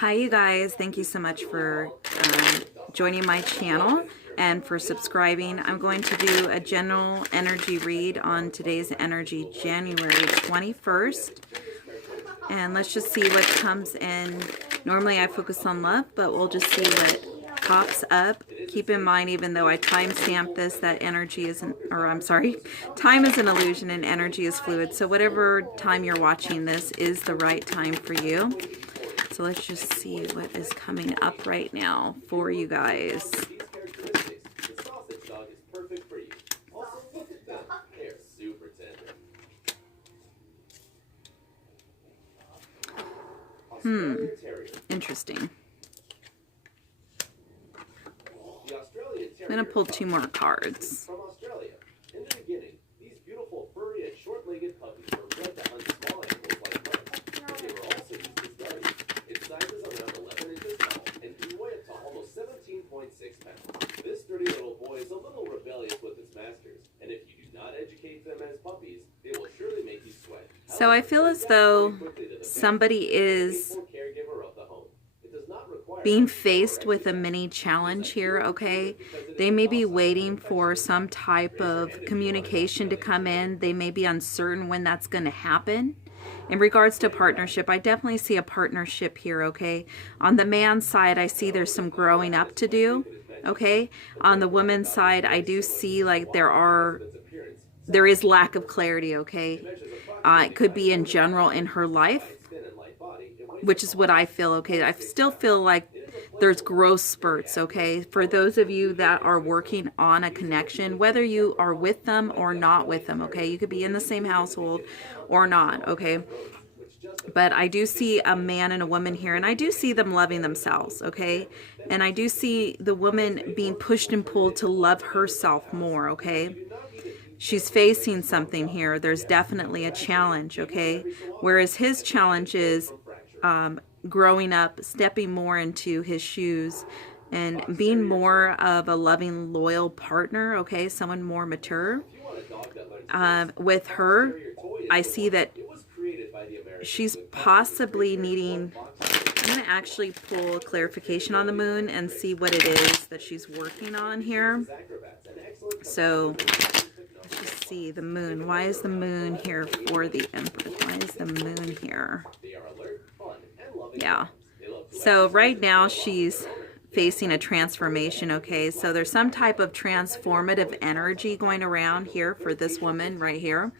Hi you guys, thank you so much for joining my channel and for subscribing. I'm going to do a general energy read on today's energy, January 21st. And let's just see what comes in. Normally I focus on love, but we'll just see what pops up. Keep in mind, even though I timestamp this, that energy isn't, or I'm sorry, time is an illusion and energy is fluid. So whatever time you're watching this is the right time for you. So let's just see what is coming up right now for you guys. Interesting. I'm going to pull two more cards. From Australia. In the beginning, these beautiful furry and short-legged puppies were bred to hunt small animals like mice. They were also used as guardians. Its size is around 11 inches tall and can weigh up to almost 17.6 pounds. This sturdy little boy is a little rebellious with its masters, and if you do not educate them as puppies, they will surely make you sweat. So I feel as though somebody is being faced with a mini challenge here, okay? They may be waiting for some type of communication to come in. They may be uncertain when that's going to happen. In regards to partnership, I definitely see a partnership here, okay? On the man's side, I see there's some growing up to do, okay? On the woman's side, I do see like there is lack of clarity, okay? It could be in general in her life, which is what I feel, okay? I still feel like there's growth spurts, okay? For those of you that are working on a connection, whether you are with them or not with them, okay? You could be in the same household or not, okay? But I do see a man and a woman here, and I do see them loving themselves, okay? And I do see the woman being pushed and pulled to love herself more, okay? She's facing something here. There's definitely a challenge, okay? Whereas his challenge is growing up, stepping more into his shoes, and being more of a loving, loyal partner, okay? Someone more mature. With her, I see that she's possibly needing, I'm going to actually pull clarification on the moon and see what it is that she's working on here. So let's just see the moon. Why is the moon here for the Empress? Why is the moon here? Yeah. So right now she's facing a transformation, okay? So there's some type of transformative energy going around here for this woman right here.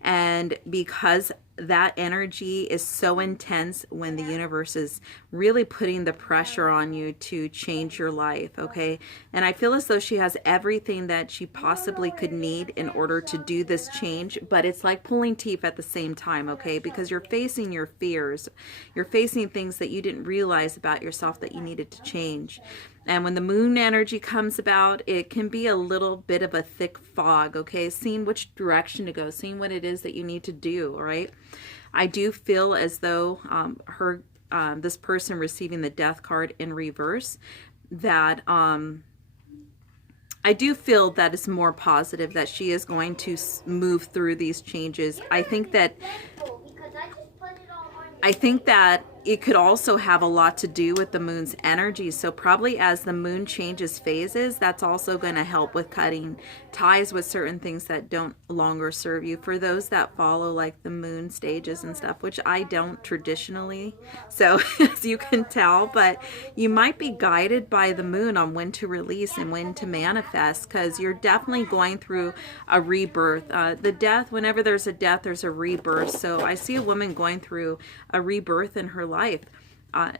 And because that energy is so intense when the universe is really putting the pressure on you to change your life, okay? And I feel as though she has everything that she possibly could need in order to do this change, but it's like pulling teeth at the same time, okay? Because you're facing your fears. You're facing things that you didn't realize about yourself that you needed to change. And when the moon energy comes about, it can be a little bit of a thick fog, okay? Seeing which direction to go, seeing what it is that you need to do, all right? I do feel as though this person receiving the death card in reverse, that I do feel that it's more positive, that she is going to move through these changes. I think that it could also have a lot to do with the moon's energy. So probably as the moon changes phases, that's also going to help with cutting ties with certain things that don't longer serve you. For those that follow like the moon stages and stuff, which I don't traditionally, so as you can tell, but you might be guided by the moon on when to release and when to manifest, because you're definitely going through a rebirth. The death, whenever there's a death, there's a rebirth. So I see a woman going through a rebirth in her life,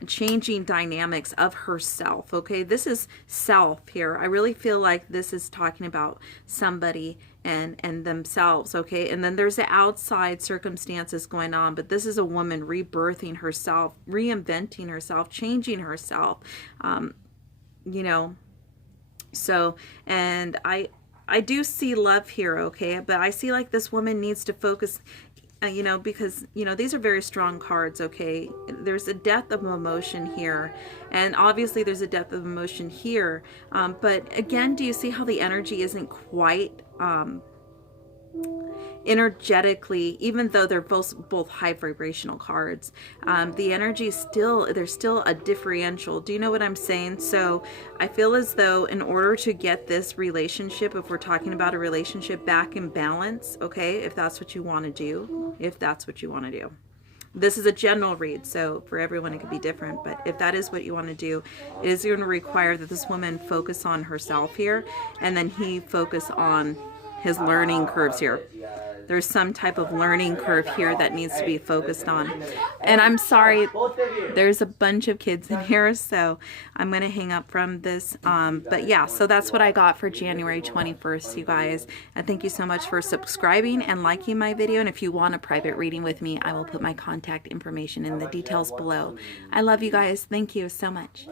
changing dynamics of herself, okay? This is self here. I really feel like this is talking about somebody and themselves, okay? And then there's the outside circumstances going on, but this is a woman rebirthing herself, reinventing herself, changing herself, you know. So, and I do see love here, okay? But I see like this woman needs to focus, you know, because, you know, these are very strong cards, okay? There's a death of emotion here, and obviously there's a death of emotion here. But again, do you see how the energy isn't quite, energetically, even though they're both high vibrational cards, the energy still, there's still a differential. Do you know what I'm saying? So I feel as though in order to get this relationship, if we're talking about a relationship, back in balance, okay, if that's what you want to do, this is a general read, so for everyone it could be different, but if that is what you want to do, it is going to require that this woman focus on herself here, and then he focus on his learning curves here. There's some type of learning curve here that needs to be focused on. And I'm sorry, there's a bunch of kids in here, so I'm going to hang up from this. But yeah, so that's what I got for January 21st, you guys. And thank you so much for subscribing and liking my video. And if you want a private reading with me, I will put my contact information in the details below. I love you guys. Thank you so much.